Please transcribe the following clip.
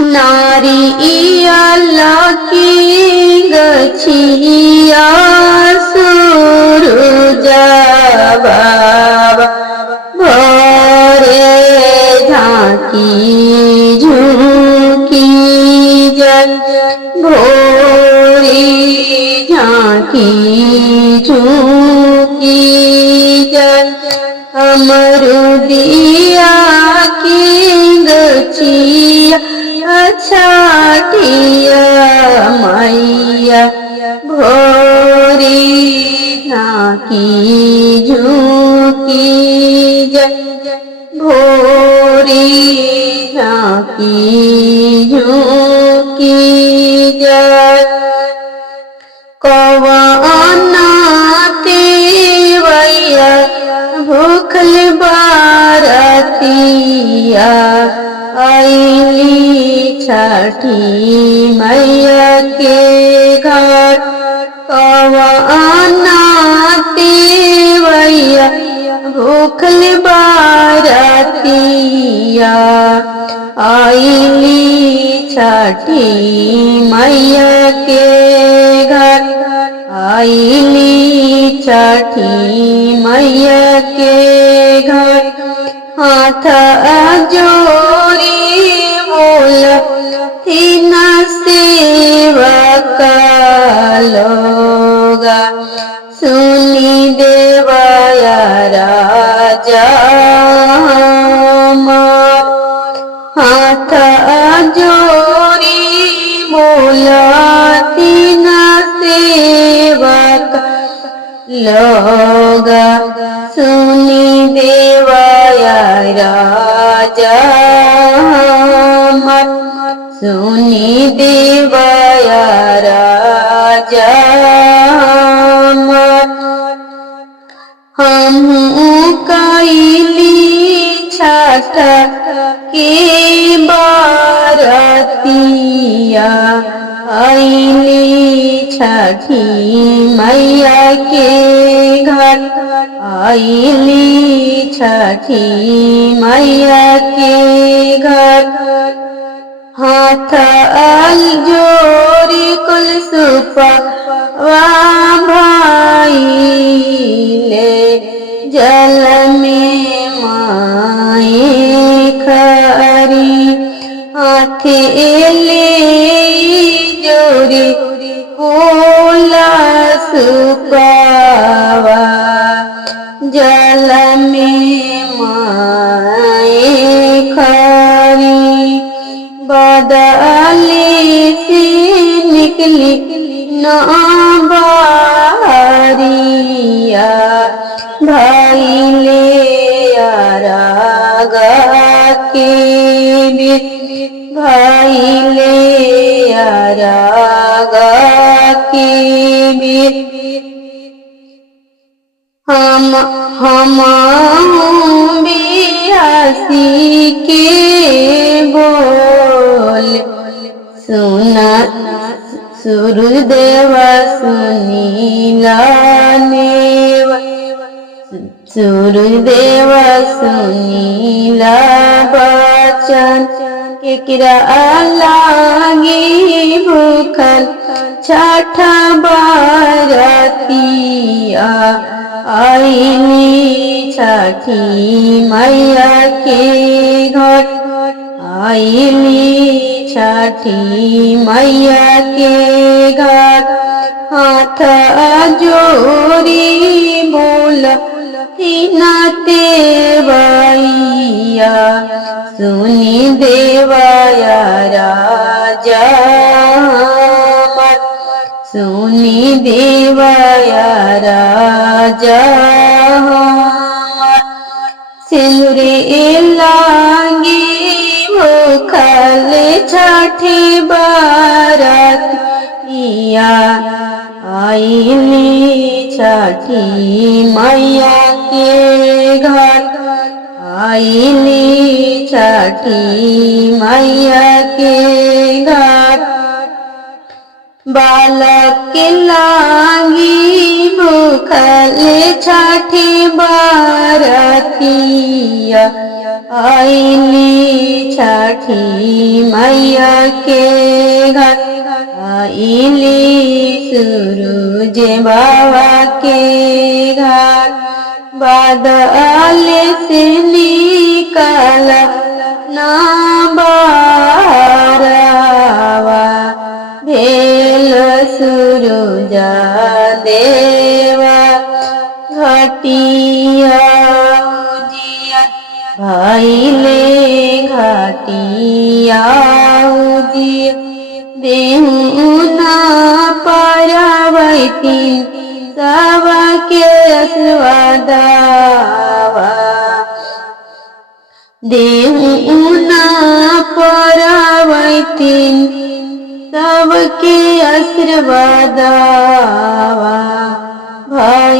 नारिया लकी गछिया सूरुजा बाबा भोरे झांकी झुकी जल भोरी झांकी झुकी जल अमरुदिया की गछिया छाटिया मैया भोरी झांकी झुकी जय भोरी झांकी झुकी जय कवाना तेवैया भूखल बारतिया आईली छठी मैया के घर कवाना तेवैया भूखल बारतिया आईली छठी मैया के घर आईली छठी मैया के घर हाथ जोड़ी बोल तीन सेवक लोगा सुनी देवाया राजा हाथ जोड़ी बोला तीन सेवक लोगा सुनी देवाया राजा सुनी देवाया राजा हम कैली छठ के बारतिया आईली छठी मैया के घर आईली छठी मैया के घर हाथ जोड़ी कुल सुपा भाई ले जल में माई खरी हाथे ले जोड़ी बोला सुपावा जल में माई खरी बदली से निकली नाबारिया भाई ले रागा के बीच भाई ले रागा के बीच हम बियासी के बोल सुना सूर्यदेव सुनीला नेव सूर्यदेव सुनीला बचन केकरा लागी भूखल छठ बारतिया आईली छठी मैया के घर आईली छठी मैया के घर हाथ जोड़ी बोल तीना तेवैया सुनी देवाया राजा सुनी देवाया राजा सिंदूरी लागी भूखल छठी बारतिया आईली छठी मैया के घर आईली छठी मैया के घर बालक लागी भूखल छठी बारतिया आईली छठी मैया के घाट आईली सूरज बाबा के घाट बादल से निकाला ना बारावा भेल सूरज देवा घटिया उजिया भइले घटिया उजिया देहुना पार्वती सबके आशीर्वादवा देहुना पार्वती सबके आशीर्वादवा भाई।